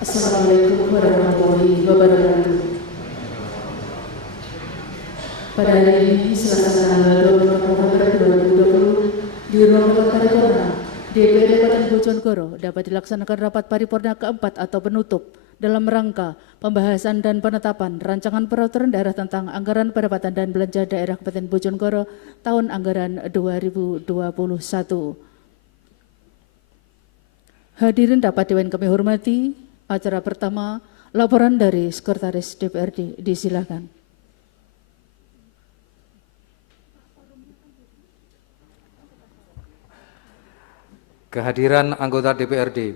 Assalamualaikum warahmatullahi wabarakatuh. Pada hari ini, Selasa tanggal 24 November 2020, di ruang rapat paripurna DPRD Kabupaten Bojonegoro dapat dilaksanakan rapat paripurna keempat atau penutup dalam rangka pembahasan dan penetapan rancangan peraturan daerah tentang anggaran pendapatan dan belanja daerah Kabupaten Bojonegoro tahun anggaran 2021. Hadirin dapat Dewan kami hormati, acara pertama, laporan dari Sekretaris DPRD, disilakan. Kehadiran anggota DPRD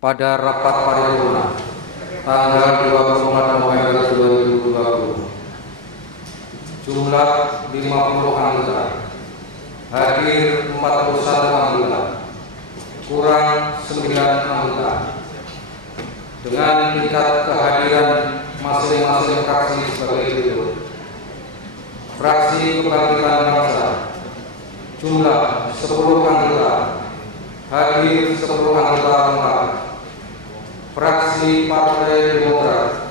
pada rapat paripurna tanggal 24 November 2020. Jumlah 50 anggota. Hadir 41 anggota. Kurang 9 anggota. Dengan tingkat kehadiran masing-masing fraksi sebagai berikut. Fraksi Kebangkitan Bangsa jumlah 10 anggota. Hadir 10 anggota lengkap. Fraksi Partai Demokrat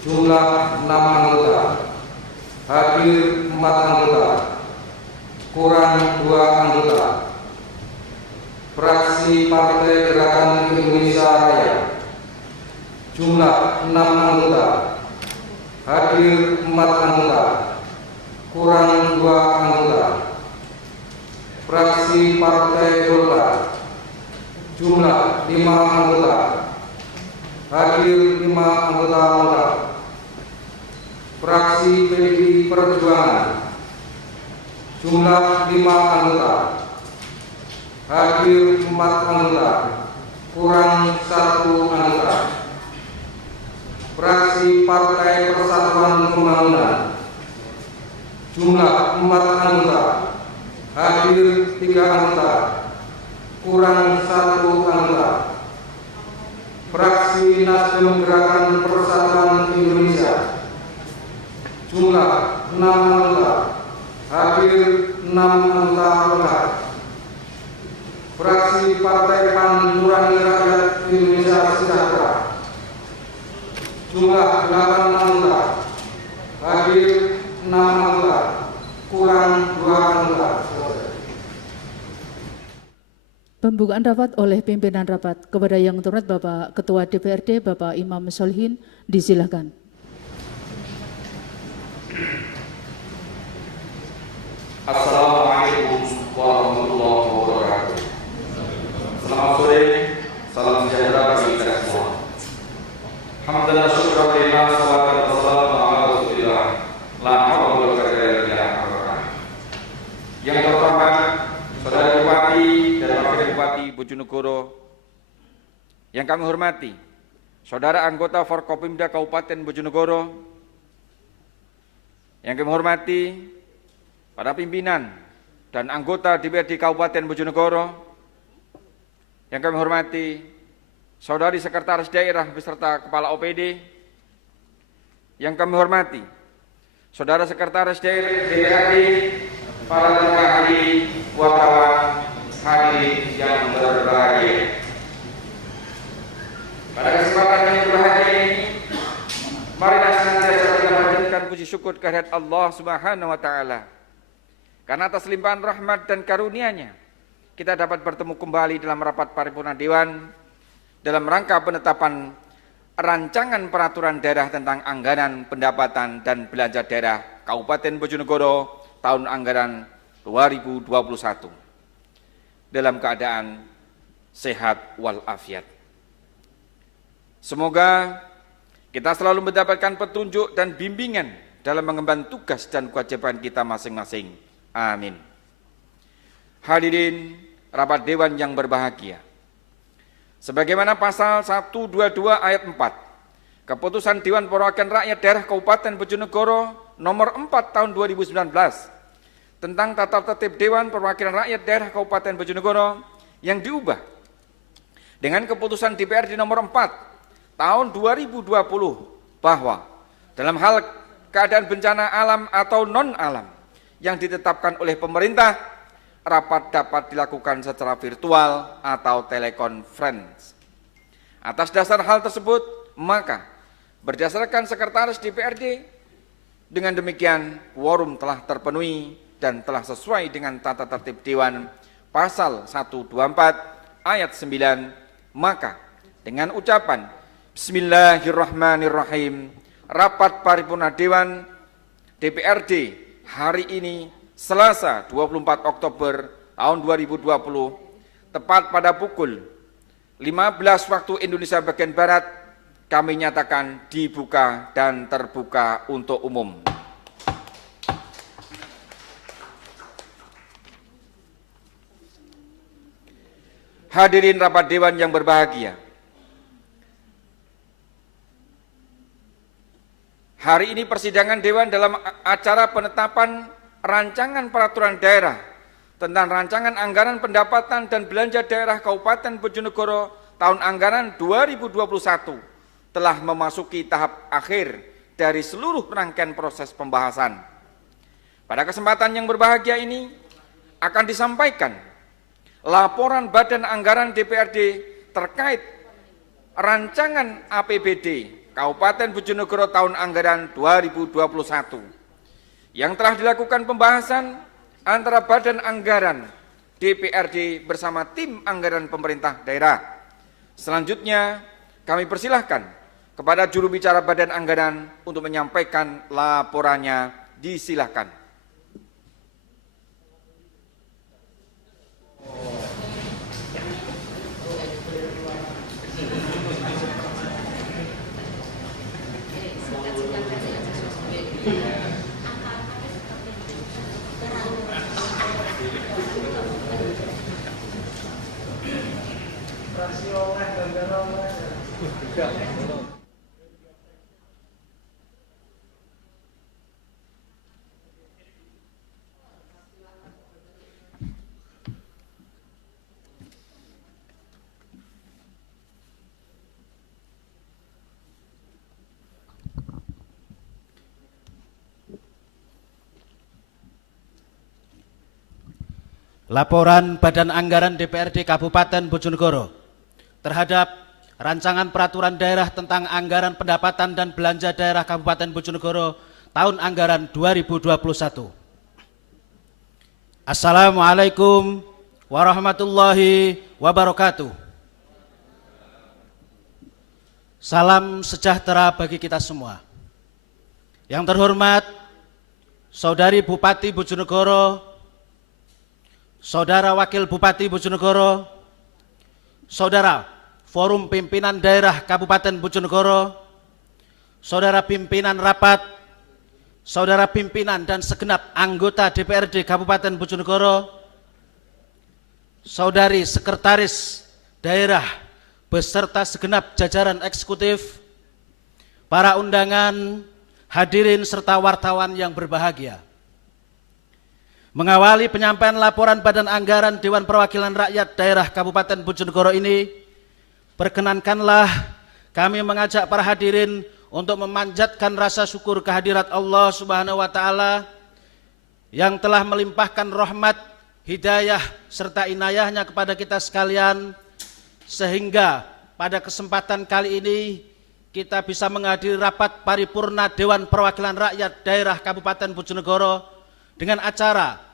jumlah 6 anggota. Hadir 4 anggota. Kurang 2 anggota. Fraksi Partai Gerakan Indonesia Raya jumlah 6 anggota. Hadir 4 anggota. Kurang 2 anggota. Fraksi Partai Golkar jumlah 5 anggota. Hadir 5 anggota lengkap. Fraksi PDI Perjuangan jumlah 5 anggota. Hadir 4 anggota. Kurang 1 anggota. Fraksi Partai Persatuan Pembangunan jumlah 4 anggota. Hadir 3 anggota. Kurang 1 anggota. Fraksi Nasdem Gerakan Persatuan Indonesia jumlah 6 anggota. Hadir 6 anggota lengkap. Fraksi Partai Pan Nurani Rakyat Indonesia Sejahtera jumlah 8 anggota. Hadir 6 anggota. Kurang 2 anggota. Pembukaan rapat oleh pimpinan rapat. Kepada yang terhormat Bapak Ketua DPRD, Bapak Imam Solihin, disilakan. Assalamualaikum warahmatullahi wabarakatuh. Selamat sore, salam sejahtera bagi kita semua. Alhamdulillah, syukur lillah, salawat wassalamu ala rasulillah. La haula wala quwwata illa billah. Yang terhormat Saudara Bupati dan Wakil Bupati Bojonegoro, yang kami hormati Saudara anggota Forkopimda Kabupaten Bojonegoro, yang kami hormati para pimpinan dan anggota DPRD Kabupaten Bojonegoro, yang kami hormati Saudari Sekretaris Daerah beserta Kepala OPD, yang kami hormati Saudara Sekretaris Daerah DPRD, para tenaga ahli, wartawan, hadirin yang berbahagia. Pada kesempatan yang berbahagia ini, marilah senantiasa kita panjatkan puji syukur kehadirat Allah Subhanahu wa taala. Karena atas limpahan rahmat dan karunia-Nya, kita dapat bertemu kembali dalam rapat paripurna Dewan dalam rangka penetapan rancangan peraturan daerah tentang anggaran pendapatan dan belanja daerah Kabupaten Bojonegoro tahun anggaran 2021 dalam keadaan sehat walafiat. Semoga kita selalu mendapatkan petunjuk dan bimbingan dalam mengemban tugas dan kewajiban kita masing-masing. Amin. Hadirin rapat dewan yang berbahagia, sebagaimana pasal 122 ayat 4 Keputusan Dewan Perwakilan Rakyat Daerah Kabupaten Bojonegoro nomor 4 tahun 2019 tentang tata tertib Dewan Perwakilan Rakyat Daerah Kabupaten Bojonegoro yang diubah dengan keputusan DPRD nomor 4 tahun 2020 bahwa dalam hal keadaan bencana alam atau non-alam yang ditetapkan oleh pemerintah, rapat dapat dilakukan secara virtual atau telekonferensi. Atas dasar hal tersebut, maka berdasarkan Sekretaris DPRD, dengan demikian quorum telah terpenuhi dan telah sesuai dengan tata tertib Dewan pasal 124 ayat 9, maka dengan ucapan Bismillahirrahmanirrahim, rapat paripurna Dewan DPRD hari ini Selasa 24 Oktober tahun 2020 tepat pada pukul 15 waktu Indonesia bagian Barat kami nyatakan dibuka dan terbuka untuk umum. Hadirin rapat Dewan yang berbahagia, hari ini persidangan Dewan dalam acara penetapan rancangan peraturan daerah tentang rancangan anggaran pendapatan dan belanja daerah Kabupaten Bojonegoro tahun anggaran 2021 telah memasuki tahap akhir dari seluruh rangkaian proses pembahasan. Pada kesempatan yang berbahagia ini akan disampaikan laporan Badan Anggaran DPRD terkait rancangan APBD Kabupaten Bojonegoro tahun anggaran 2021 yang telah dilakukan pembahasan antara Badan Anggaran DPRD bersama tim anggaran pemerintah daerah. Selanjutnya kami persilahkan kepada juru bicara Badan Anggaran untuk menyampaikan laporannya. Disilakan. Laporan Badan Anggaran DPRD Kabupaten Bojonegoro terhadap rancangan peraturan daerah tentang anggaran pendapatan dan belanja daerah Kabupaten Bojonegoro tahun anggaran 2021. Assalamualaikum warahmatullahi wabarakatuh. Salam sejahtera bagi kita semua. Yang terhormat Saudari Bupati Bojonegoro, Saudara Wakil Bupati Bojonegoro, Saudara Forum Pimpinan Daerah Kabupaten Bojonegoro, Saudara Pimpinan Rapat, Saudara Pimpinan dan segenap anggota DPRD Kabupaten Bojonegoro, Saudari Sekretaris Daerah beserta segenap jajaran eksekutif, para undangan, hadirin serta wartawan yang berbahagia. Mengawali penyampaian laporan Badan Anggaran Dewan Perwakilan Rakyat Daerah Kabupaten Bojonegoro ini, perkenankanlah kami mengajak para hadirin untuk memanjatkan rasa syukur kehadirat Allah Subhanahu wa Ta'ala yang telah melimpahkan rahmat, hidayah serta inayahnya kepada kita sekalian, sehingga pada kesempatan kali ini kita bisa menghadiri rapat paripurna Dewan Perwakilan Rakyat Daerah Kabupaten Bojonegoro dengan acara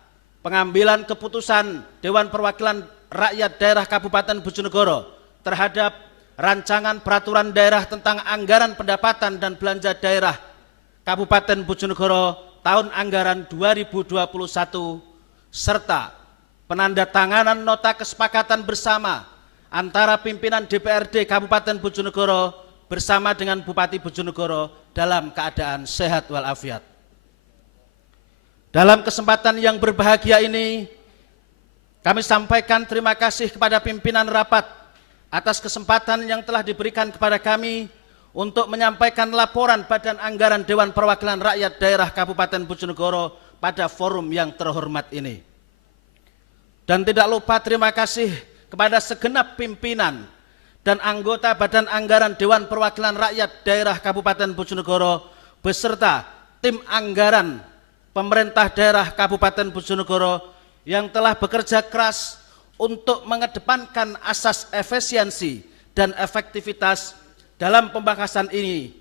pengambilan keputusan Dewan Perwakilan Rakyat Daerah Kabupaten Bojonegoro terhadap rancangan peraturan daerah tentang anggaran pendapatan dan belanja daerah Kabupaten Bojonegoro tahun anggaran 2021 serta penandatanganan nota kesepakatan bersama antara pimpinan DPRD Kabupaten Bojonegoro bersama dengan Bupati Bojonegoro dalam keadaan sehat walafiat. Dalam kesempatan yang berbahagia ini, kami sampaikan terima kasih kepada pimpinan rapat atas kesempatan yang telah diberikan kepada kami untuk menyampaikan laporan Badan Anggaran Dewan Perwakilan Rakyat Daerah Kabupaten Bojonegoro pada forum yang terhormat ini. Dan tidak lupa terima kasih kepada segenap pimpinan dan anggota Badan Anggaran Dewan Perwakilan Rakyat Daerah Kabupaten Bojonegoro beserta tim anggaran pemerintah daerah Kabupaten Bojonegoro yang telah bekerja keras untuk mengedepankan asas efisiensi dan efektivitas dalam pembahasan ini,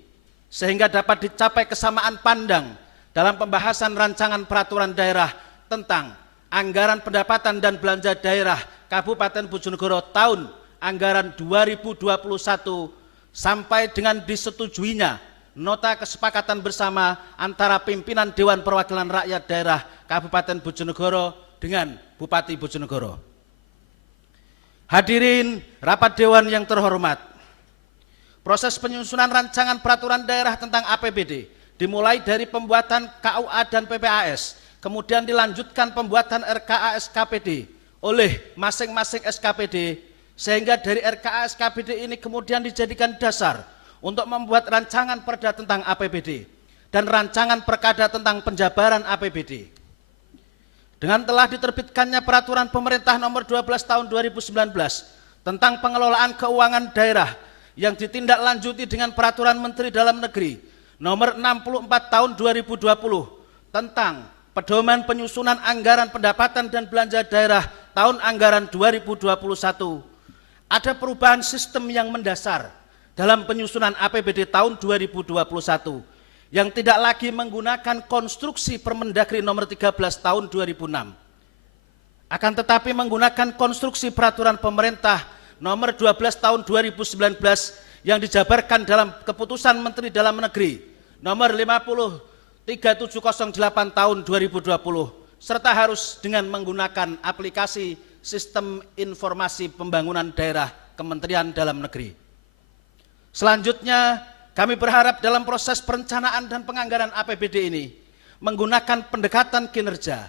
sehingga dapat dicapai kesamaan pandang dalam pembahasan rancangan peraturan daerah tentang anggaran pendapatan dan belanja daerah Kabupaten Bojonegoro tahun anggaran 2021 sampai dengan disetujuinya nota kesepakatan bersama antara pimpinan Dewan Perwakilan Rakyat Daerah Kabupaten Bojonegoro dengan Bupati Bojonegoro. Hadirin rapat dewan yang terhormat, proses penyusunan rancangan peraturan daerah tentang APBD dimulai dari pembuatan KUA dan PPAS, kemudian dilanjutkan pembuatan RKA SKPD oleh masing-masing SKPD, sehingga dari RKA SKPD ini kemudian dijadikan dasar untuk membuat rancangan perda tentang APBD dan rancangan perkada tentang penjabaran APBD. Dengan telah diterbitkannya peraturan pemerintah nomor 12 tahun 2019 tentang pengelolaan keuangan daerah yang ditindaklanjuti dengan peraturan Menteri Dalam Negeri nomor 64 tahun 2020 tentang pedoman penyusunan anggaran pendapatan dan belanja daerah tahun anggaran 2021, ada perubahan sistem yang mendasar dalam penyusunan APBD tahun 2021 yang tidak lagi menggunakan konstruksi Permendagri nomor 13 tahun 2006, akan tetapi menggunakan konstruksi peraturan pemerintah nomor 12 tahun 2019 yang dijabarkan dalam keputusan Menteri Dalam Negeri nomor 53708 tahun 2020, serta harus dengan menggunakan aplikasi Sistem Informasi Pembangunan Daerah Kementerian Dalam Negeri. Selanjutnya, kami berharap dalam proses perencanaan dan penganggaran APBD ini menggunakan pendekatan kinerja,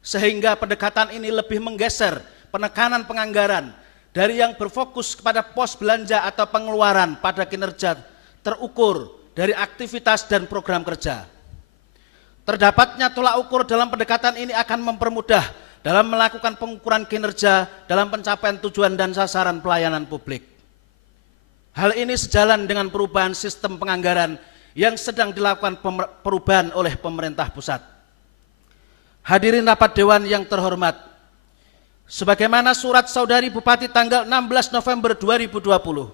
sehingga pendekatan ini lebih menggeser penekanan penganggaran dari yang berfokus kepada pos belanja atau pengeluaran pada kinerja terukur dari aktivitas dan program kerja. Terdapatnya tolak ukur dalam pendekatan ini akan mempermudah dalam melakukan pengukuran kinerja dalam pencapaian tujuan dan sasaran pelayanan publik. Hal ini sejalan dengan perubahan sistem penganggaran yang sedang dilakukan perubahan oleh pemerintah pusat. Hadirin rapat dewan yang terhormat, sebagaimana surat saudari Bupati tanggal 16 November 2020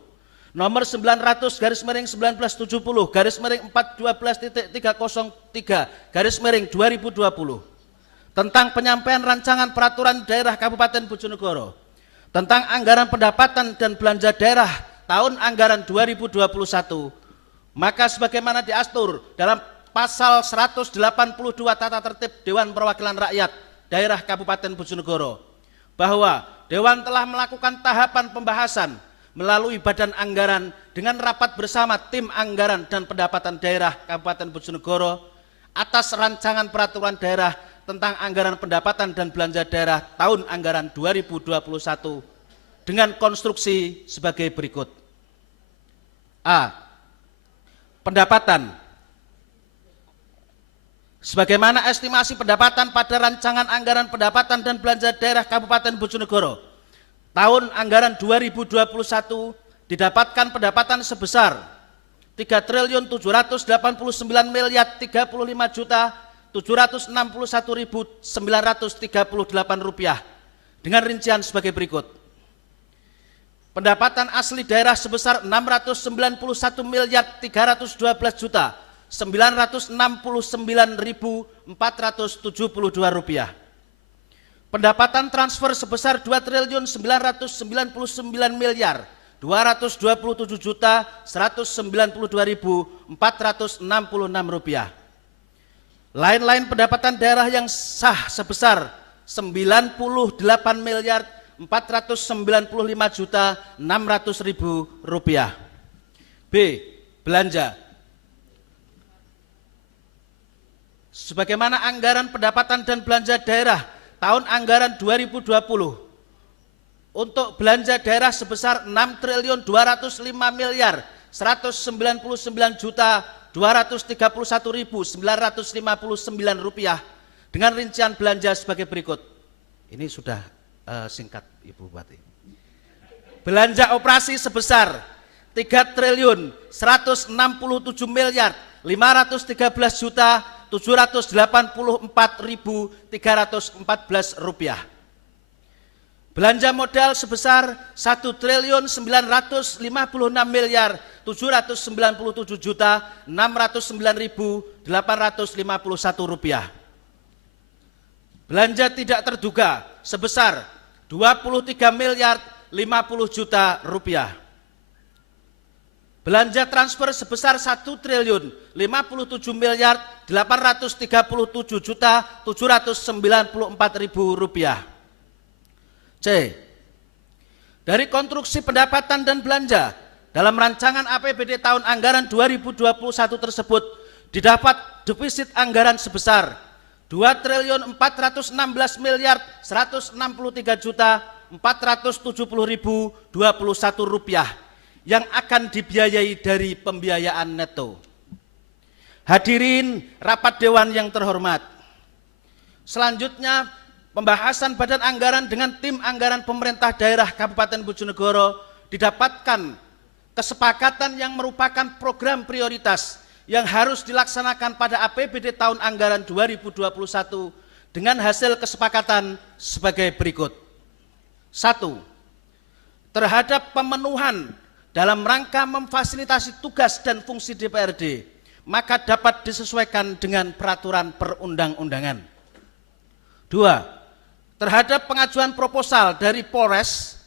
nomor 900/19/14/303/2020 tentang penyampaian rancangan peraturan daerah Kabupaten Bojonegoro tentang anggaran pendapatan dan belanja daerah tahun anggaran 2021, maka sebagaimana diatur dalam pasal 182 Tata Tertib Dewan Perwakilan Rakyat Daerah Kabupaten Bojonegoro, bahwa Dewan telah melakukan tahapan pembahasan melalui Badan Anggaran dengan rapat bersama tim anggaran dan pendapatan daerah Kabupaten Bojonegoro atas rancangan peraturan daerah tentang anggaran pendapatan dan belanja daerah tahun anggaran 2021 dengan konstruksi sebagai berikut. A. Pendapatan. Sebagaimana estimasi pendapatan pada rancangan anggaran pendapatan dan belanja daerah Kabupaten Bojonegoro tahun anggaran 2021 didapatkan pendapatan sebesar 3.785.035.761.938 rupiah dengan rincian sebagai berikut. Pendapatan asli daerah sebesar 691.312.969.472 rupiah. Pendapatan transfer sebesar 2.999.192.466 rupiah. Lain-lain pendapatan daerah yang sah sebesar 98.495.600.000 rupiah. B. Belanja. Sebagaimana anggaran pendapatan dan belanja daerah tahun anggaran 2020 untuk belanja daerah sebesar 6.259.231.959 rupiah dengan rincian belanja sebagai berikut. Ini sudah singkat Ibu Bupati. Belanja operasi sebesar 3.167.513.784.314 rupiah. Belanja modal sebesar 1.996.697.809.851 rupiah. Belanja tidak terduga sebesar 23.050.000.000 rupiah. Belanja transfer sebesar 1.837.837.794.000 rupiah. C. Dari konstruksi pendapatan dan belanja dalam rancangan APBD tahun anggaran 2021 tersebut didapat defisit anggaran sebesar 2.416.163.470.021 rupiah yang akan dibiayai dari pembiayaan neto. Hadirin rapat dewan yang terhormat. Selanjutnya pembahasan badan anggaran dengan tim anggaran pemerintah daerah Kabupaten Bojonegoro didapatkan kesepakatan yang merupakan program prioritas yang harus dilaksanakan pada APBD tahun anggaran 2021 dengan hasil kesepakatan sebagai berikut. 1. Terhadap pemenuhan dalam rangka memfasilitasi tugas dan fungsi DPRD, maka dapat disesuaikan dengan peraturan perundang-undangan. 2. Terhadap pengajuan proposal dari Polres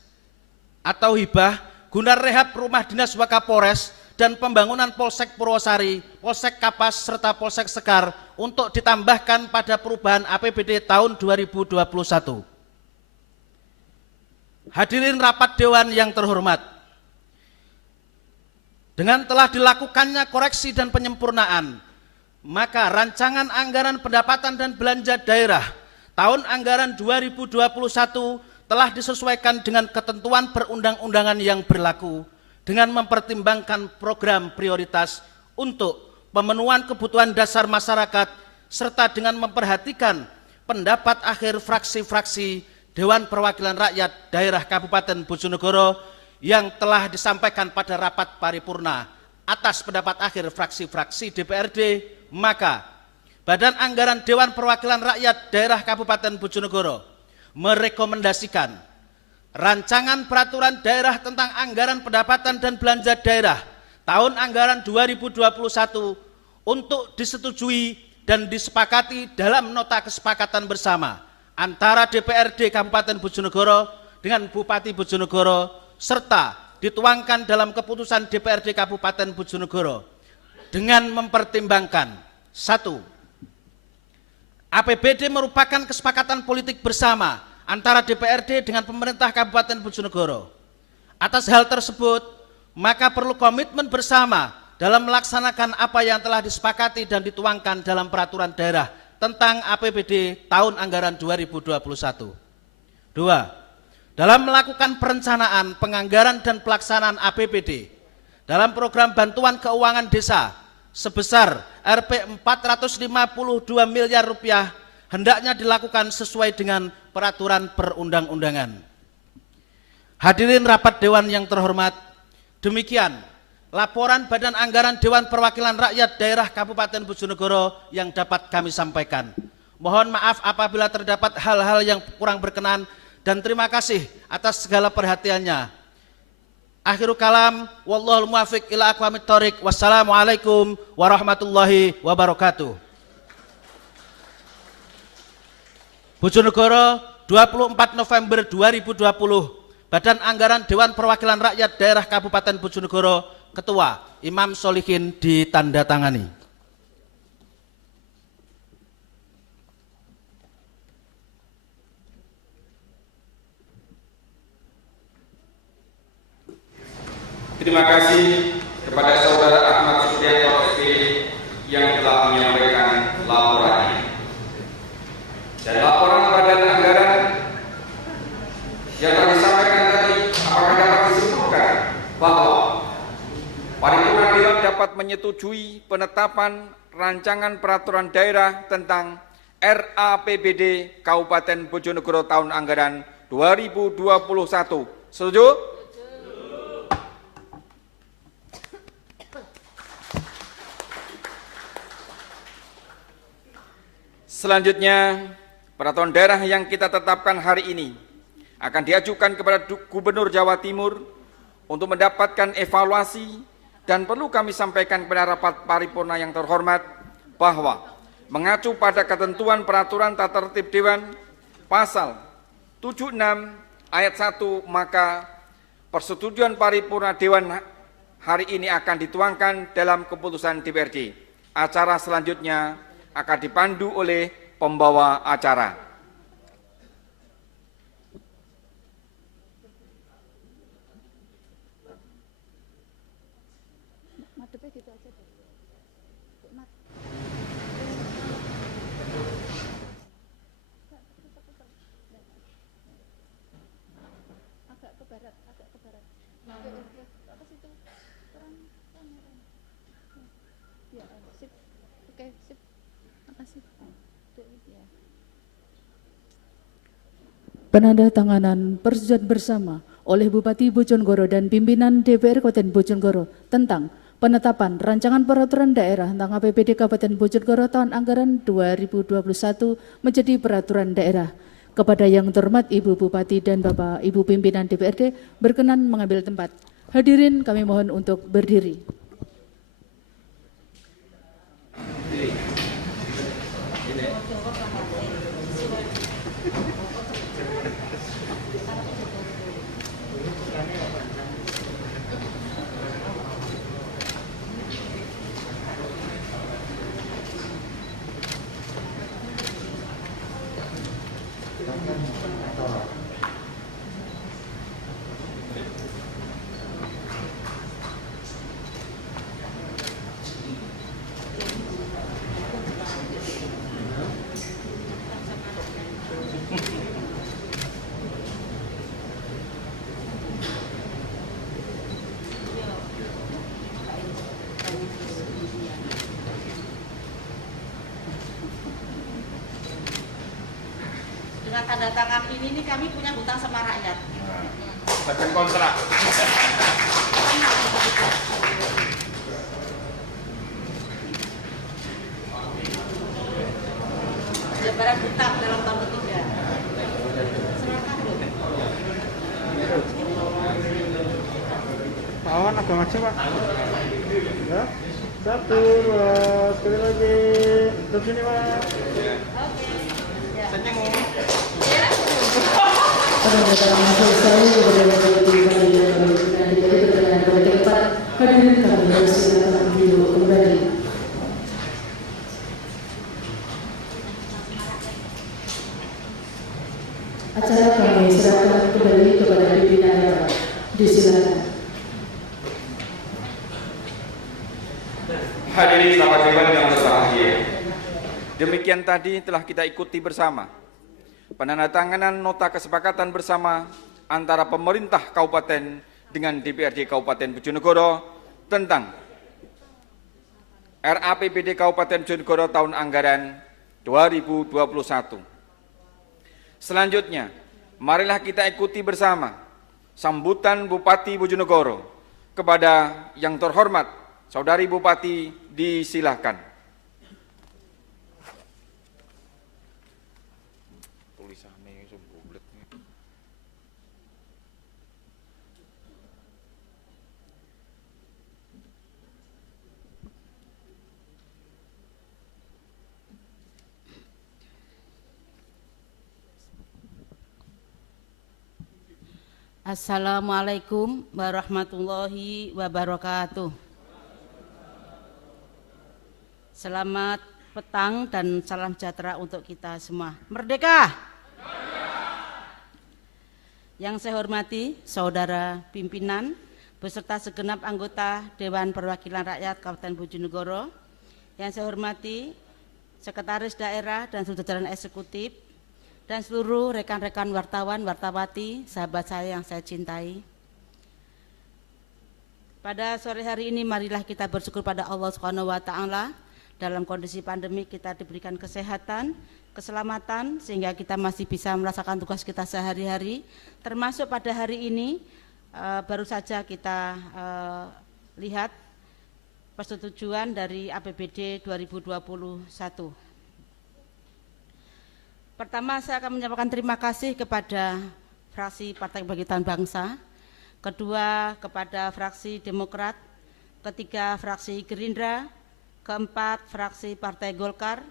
atau hibah guna rehab rumah dinas Wakapolres dan pembangunan Polsek Purwosari, Polsek Kapas, serta Polsek Sekar untuk ditambahkan pada perubahan APBD tahun 2021. Hadirin rapat dewan yang terhormat, dengan telah dilakukannya koreksi dan penyempurnaan, maka rancangan anggaran pendapatan dan belanja daerah tahun anggaran 2021 telah disesuaikan dengan ketentuan perundang-undangan yang berlaku dengan mempertimbangkan program prioritas untuk pemenuhan kebutuhan dasar masyarakat serta dengan memperhatikan pendapat akhir fraksi-fraksi Dewan Perwakilan Rakyat Daerah Kabupaten Bojonegoro yang telah disampaikan pada rapat paripurna atas pendapat akhir fraksi-fraksi DPRD, maka Badan Anggaran Dewan Perwakilan Rakyat Daerah Kabupaten Bojonegoro merekomendasikan rancangan peraturan daerah tentang anggaran pendapatan dan belanja daerah tahun anggaran 2021 untuk disetujui dan disepakati dalam nota kesepakatan bersama antara DPRD Kabupaten Bojonegoro dengan Bupati Bojonegoro serta dituangkan dalam keputusan DPRD Kabupaten Bojonegoro dengan mempertimbangkan 1. APBD merupakan kesepakatan politik bersama antara DPRD dengan pemerintah Kabupaten Bojonegoro. Atas hal tersebut, maka perlu komitmen bersama dalam melaksanakan apa yang telah disepakati dan dituangkan dalam peraturan daerah tentang APBD tahun anggaran 2021. 2. Dalam melakukan perencanaan, penganggaran dan pelaksanaan APBD dalam program bantuan keuangan desa sebesar Rp 452 miliar rupiah hendaknya dilakukan sesuai dengan peraturan perundang-undangan. Hadirin rapat dewan yang terhormat, demikian laporan Badan Anggaran Dewan Perwakilan Rakyat Daerah Kabupaten Bojonegoro yang dapat kami sampaikan. Mohon maaf apabila terdapat hal-hal yang kurang berkenan dan terima kasih atas segala perhatiannya. Akhirul kalam, wallahul muwaffiq ila aqwamit thoriq. Wassalamualaikum warahmatullahi wabarakatuh. Bojonegoro, 24 November 2020, Badan Anggaran Dewan Perwakilan Rakyat Daerah Kabupaten Bojonegoro, Ketua Imam Solihin ditandatangani. Terima kasih kepada Saudara Ahmad Supriyanto SP yang telah menyampaikan laporannya. Dan laporan Badan Anggaran yang telah disampaikan tadi, apakah dapat disebutkan bahwa Paripurna Dewan dapat menyetujui penetapan rancangan peraturan daerah tentang RAPBD Kabupaten Bojonegoro tahun anggaran 2021. Setuju? Selanjutnya, peraturan daerah yang kita tetapkan hari ini akan diajukan kepada Gubernur Jawa Timur untuk mendapatkan evaluasi, dan perlu kami sampaikan kepada rapat paripurna yang terhormat bahwa mengacu pada ketentuan peraturan tata tertib Dewan pasal 76 ayat 1, maka persetujuan paripurna Dewan hari ini akan dituangkan dalam keputusan DPRD. Acara selanjutnya akan dipandu oleh pembawa acara. Penandatanganan persetujuan bersama oleh Bupati Bojonegoro dan pimpinan DPR Kabupaten Bojonegoro tentang penetapan rancangan peraturan daerah tentang APBD Kabupaten Bojonegoro tahun anggaran 2021 menjadi peraturan daerah. Kepada yang terhormat Ibu Bupati dan Bapak Ibu pimpinan DPRD berkenan mengambil tempat. Hadirin kami mohon untuk berdiri. Dengan tanda tangan ini nih kami punya hutang sama rakyat. Second kontrak. Lebaran hutang dalam tahun ketiga. Silakan Bu. Pak Awan agak maju Pak. Ya. 1, 2, sekali lagi. Terus sini Pak. Penandatanganan selesai kepada Bapak Ibu Bupati dan Bapak Ibu pimpinan DPRD berkenan kami tempat. Hadirin kami persilakan duduk kembali. Acara kami serahkan kembali kepada pimpinan Bapak. Disilakan. Hadirin rapat dewan yang berbahagia. Demikian tadi telah kita ikuti bersama penandatanganan nota kesepakatan bersama antara pemerintah kabupaten dengan DPRD Kabupaten Bojonegoro tentang RAPBD Kabupaten Bojonegoro tahun anggaran 2021. Selanjutnya, marilah kita ikuti bersama sambutan Bupati Bojonegoro kepada yang terhormat Saudari Bupati, disilahkan. Tulisannya sebublet. Assalamualaikum warahmatullahi wabarakatuh. Selamat petang dan salam sejahtera untuk kita semua. Merdeka! Yang saya hormati saudara pimpinan beserta segenap anggota Dewan Perwakilan Rakyat Kabupaten Bojonegoro. Yang saya hormati Sekretaris Daerah dan seluruh jajaran eksekutif dan seluruh rekan-rekan wartawan, wartawati, sahabat saya yang saya cintai. Pada sore hari ini marilah kita bersyukur pada Allah Subhanahu wa taala. Dalam kondisi pandemi kita diberikan kesehatan, keselamatan sehingga kita masih bisa merasakan tugas kita sehari-hari. Termasuk pada hari ini baru saja kita lihat persetujuan dari APBD 2021. Pertama saya akan menyampaikan terima kasih kepada fraksi Partai Kebangkitan Bangsa, kedua kepada fraksi Demokrat, ketiga fraksi Gerindra, keempat fraksi Partai Golkar,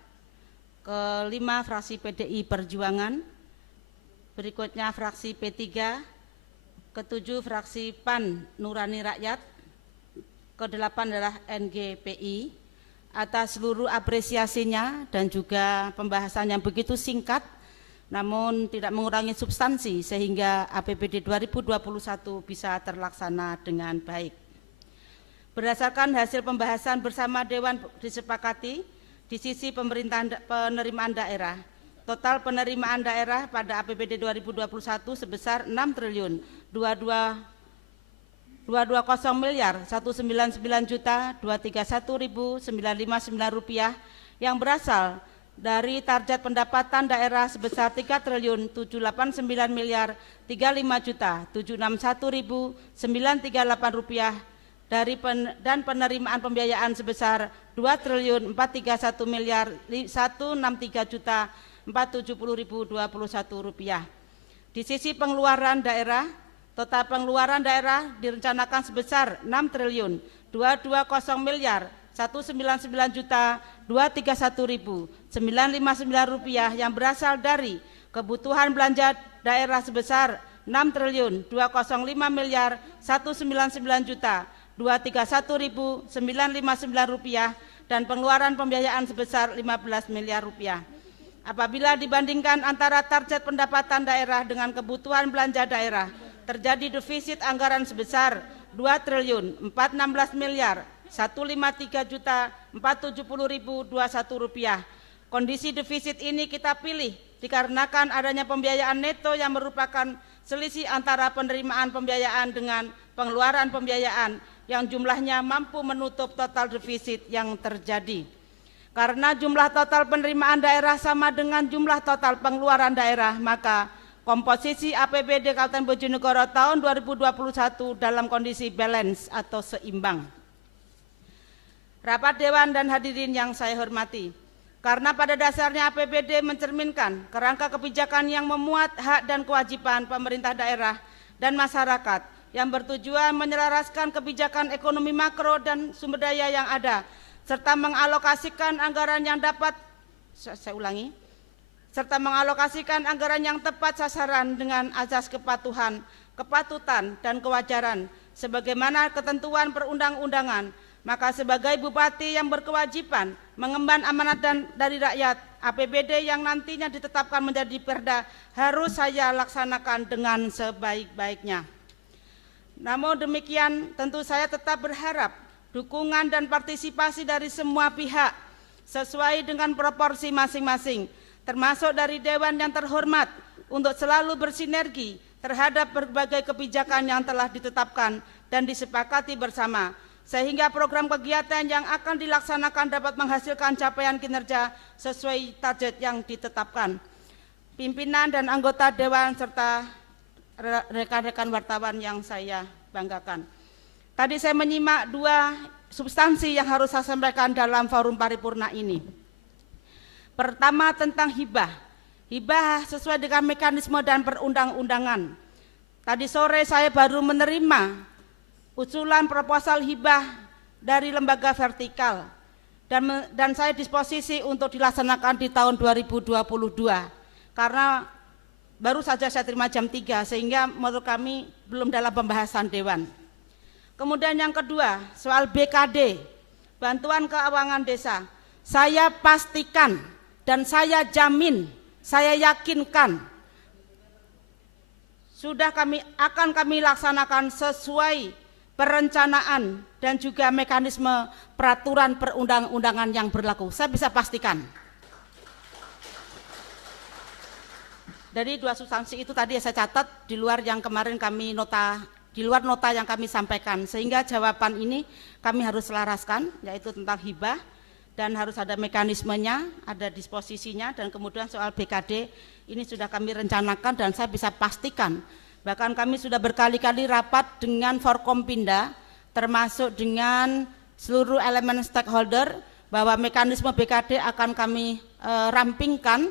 kelima fraksi PDI Perjuangan, berikutnya fraksi P3, ketujuh fraksi PAN Nurani Rakyat, kedelapan adalah NGPI. Atas seluruh apresiasinya dan juga pembahasan yang begitu singkat namun tidak mengurangi substansi sehingga APBD 2021 bisa terlaksana dengan baik. Berdasarkan hasil pembahasan bersama Dewan disepakati di sisi penerimaan daerah, total penerimaan daerah pada APBD 2021 sebesar 6.220.199.231.959 rupiah yang berasal dari target pendapatan daerah sebesar 3.789.035.761.938 rupiah dan penerimaan pembiayaan sebesar 2.043.163.470.021 rupiah. Di sisi pengeluaran daerah, total pengeluaran daerah direncanakan sebesar 6.229.231.959 rupiah yang berasal dari kebutuhan belanja daerah sebesar 6.209.199.231.959 rupiah dan pengeluaran pembiayaan sebesar 15 miliar rupiah. Apabila dibandingkan antara target pendapatan daerah dengan kebutuhan belanja daerah, terjadi defisit anggaran sebesar 2.416.153.470.021 rupiah. Kondisi defisit ini kita pilih dikarenakan adanya pembiayaan neto yang merupakan selisih antara penerimaan pembiayaan dengan pengeluaran pembiayaan yang jumlahnya mampu menutup total defisit yang terjadi. Karena jumlah total penerimaan daerah sama dengan jumlah total pengeluaran daerah, maka komposisi APBD Kabupaten Bojonegoro tahun 2021 dalam kondisi balance atau seimbang. Rapat Dewan dan hadirin yang saya hormati, karena pada dasarnya APBD mencerminkan kerangka kebijakan yang memuat hak dan kewajiban pemerintah daerah dan masyarakat yang bertujuan menyelaraskan kebijakan ekonomi makro dan sumber daya yang ada, serta mengalokasikan anggaran yang tepat sasaran dengan azas kepatuhan, kepatutan, dan kewajaran sebagaimana ketentuan perundang-undangan, maka sebagai bupati yang berkewajiban mengemban amanat dari rakyat, APBD yang nantinya ditetapkan menjadi perda harus saya laksanakan dengan sebaik-baiknya. Namun demikian, tentu saya tetap berharap dukungan dan partisipasi dari semua pihak sesuai dengan proporsi masing-masing, termasuk dari Dewan yang terhormat, untuk selalu bersinergi terhadap berbagai kebijakan yang telah ditetapkan dan disepakati bersama, sehingga program kegiatan yang akan dilaksanakan dapat menghasilkan capaian kinerja sesuai target yang ditetapkan. Pimpinan dan anggota Dewan serta rekan-rekan wartawan yang saya banggakan. Tadi saya menyimak dua substansi yang harus saya sampaikan dalam forum paripurna ini. Pertama tentang hibah. Hibah sesuai dengan mekanisme dan perundang-undangan. Tadi sore saya baru menerima usulan proposal hibah dari lembaga vertikal dan saya disposisi untuk dilaksanakan di tahun 2022 karena baru saja saya terima jam 3 sehingga menurut kami belum dalam pembahasan Dewan. Kemudian yang kedua, soal BKD, bantuan keuangan desa. Saya pastikan dan saya jamin, saya yakinkan sudah akan kami laksanakan sesuai perencanaan dan juga mekanisme peraturan perundang-undangan yang berlaku. Saya bisa pastikan. Dari dua substansi itu tadi saya catat di luar yang kemarin kami nota yang kami sampaikan, sehingga jawaban ini kami harus selaraskan, yaitu tentang hibah dan harus ada mekanismenya, ada disposisinya, dan kemudian soal BKD ini sudah kami rencanakan dan saya bisa pastikan, bahkan kami sudah berkali-kali rapat dengan Forkompinda termasuk dengan seluruh elemen stakeholder bahwa mekanisme BKD akan kami rampingkan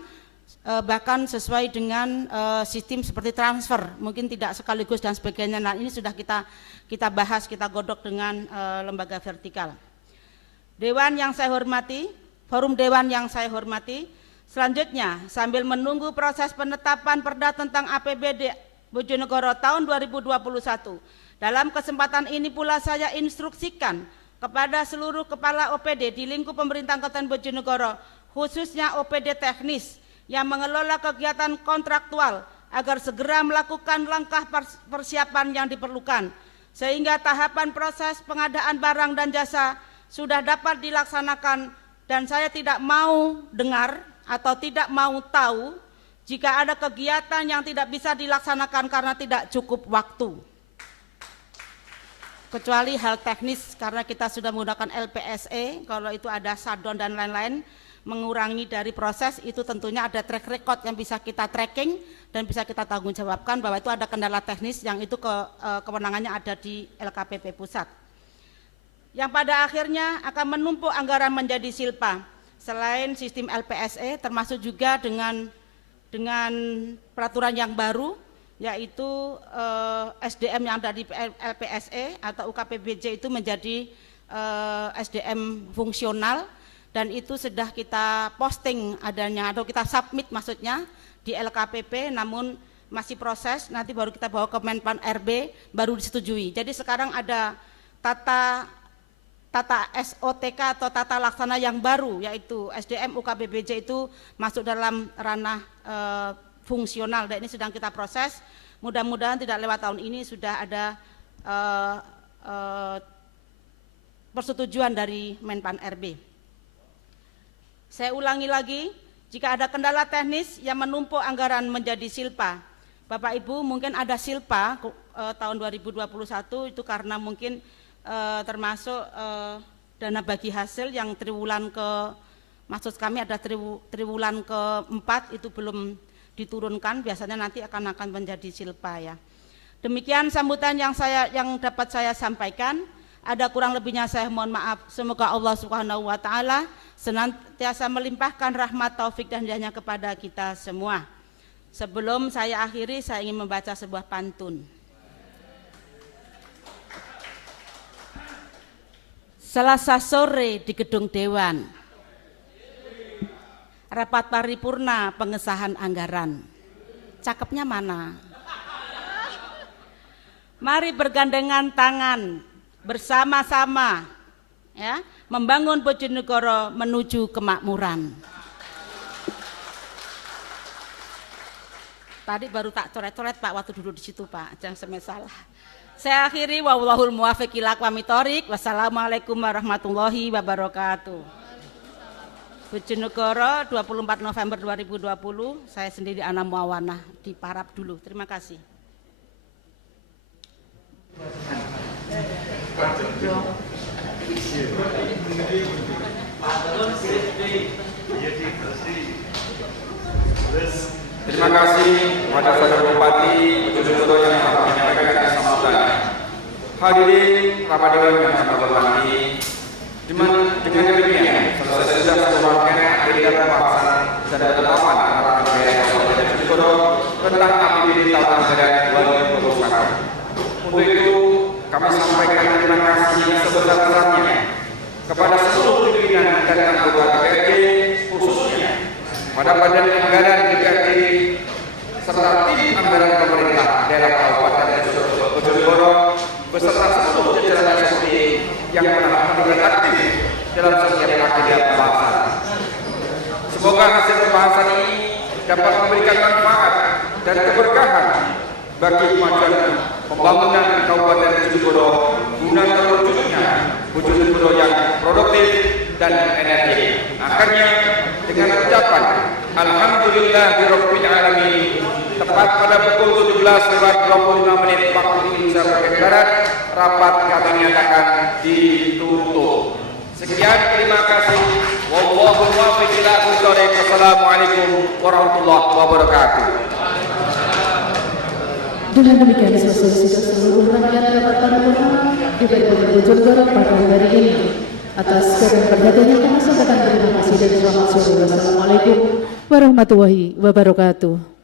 bahkan sesuai dengan sistem seperti transfer, mungkin tidak sekaligus dan sebagainya. Nah, ini sudah kita bahas, kita godok dengan lembaga vertikal. Dewan yang saya hormati, forum dewan yang saya hormati, selanjutnya sambil menunggu proses penetapan Perda tentang APBD Bojonegoro tahun 2021, dalam kesempatan ini pula saya instruksikan kepada seluruh kepala OPD di lingkup pemerintahan Kabupaten Bojonegoro, khususnya OPD teknis yang mengelola kegiatan kontraktual agar segera melakukan langkah persiapan yang diperlukan sehingga tahapan proses pengadaan barang dan jasa sudah dapat dilaksanakan, dan saya tidak mau dengar atau tidak mau tahu jika ada kegiatan yang tidak bisa dilaksanakan karena tidak cukup waktu, kecuali hal teknis karena kita sudah menggunakan LPSE. Kalau itu ada shutdown dan lain-lain, mengurangi dari proses itu, tentunya ada track record yang bisa kita tracking dan bisa kita tanggung jawabkan bahwa itu ada kendala teknis yang itu kewenangannya ada di LKPP pusat, yang pada akhirnya akan menumpuk anggaran menjadi silpa. Selain sistem LPSE, termasuk juga dengan peraturan yang baru, yaitu SDM yang ada di LPSE atau UKPBJ itu menjadi SDM fungsional, dan itu sudah kita posting adanya atau kita submit maksudnya di LKPP, namun masih proses, nanti baru kita bawa ke Menpan RB baru disetujui. Jadi sekarang ada tata SOTK atau tata laksana yang baru, yaitu SDM UKPBJ itu masuk dalam ranah fungsional, dan ini sedang kita proses. Mudah-mudahan tidak lewat tahun ini sudah ada persetujuan dari Menpan RB. Saya ulangi lagi, jika ada kendala teknis yang menumpuk anggaran menjadi silpa, Bapak Ibu mungkin ada silpa tahun 2021 itu karena mungkin termasuk dana bagi hasil yang triwulan maksud kami ada triwulan keempat itu belum diturunkan, biasanya nanti akan menjadi silpa ya. Demikian sambutan yang dapat saya sampaikan. Ada kurang lebihnya saya mohon maaf. Semoga Allah Subhanahu wa taala senantiasa melimpahkan rahmat, taufik dan hidayahnya kepada kita semua. Sebelum saya akhiri, saya ingin membaca sebuah pantun. Selasa sore di gedung Dewan, rapat paripurna pengesahan anggaran. Cakepnya mana? Mari bergandengan tangan bersama-sama ya, membangun Bojonegoro menuju kemakmuran. Tadi baru tak coret-coret Pak waktu duduk di situ Pak, jangan sampai salah. Saya akhiri, wallahul muwaffiq ila aqwamit thoriq. Wassalamualaikum warahmatullahi wabarakatuh. Bojonegoro 24 November 2020, saya sendiri Ana Muawanah di Parab dulu. Terima kasih. Terima kasih kepada Saudara Bupati Bojonegoro yang telah menyampaikan sambutan. Hadirin rapat dewan yang kami hormati, dengan demikian selesai sudah seluruhnya agenda pembahasan dan penetapan anggaran daerah Kabupaten Bojonegoro tentang APBD tahun anggaran 2021. Untuk itu kami sampaikan terima kasih yang sebesar-besarnya kepada seluruh pimpinan dan anggota DPRD, khususnya pada Badan Anggaran DPRD serta tim anggaran pemerintah daerah Kabupaten Bojonegoro beserta seluruh jajaran SPT yang telah terlibat aktif dalam setiap agenda pembahasan. Semoga hasil pembahasan ini dapat memberikan manfaat dan keberkahan bagi kemajuan pembangunan Kabupaten Bojonegoro guna terwujudnya Bojonegoro yang produktif dan energi. Akhirnya dengan ucapan Alhamdulillahirabbil alamin, tepat pada pukul 17:25 waktu Indonesia bagian barat, rapat kami nyatakan ditutup. Sekian, terima kasih. Wallahul muwaffiq ila aqwamit thoriq. Wassalamualaikum warahmatullahi wabarakatuh. Dengan demikian selesai sidang seluruh rangkaian rapat paripurna DPRD Bojonegoro pada hari ini. Atas segala perhatiannya kami sampaikan terima kasih dan selamat sore. Wassalamualaikum warahmatullahi wabarakatuh.